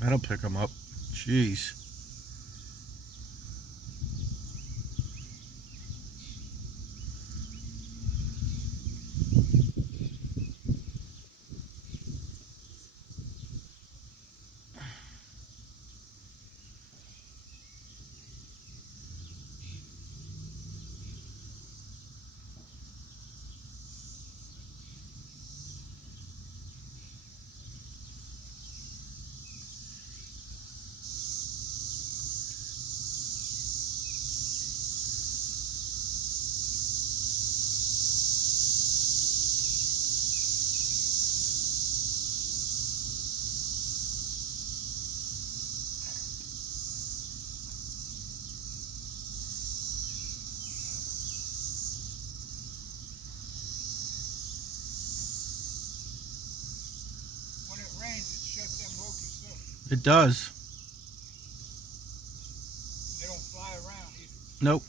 That'll pick them up. Jeez. When it rains, it shuts them locusts up. It does. They don't fly around either. Nope.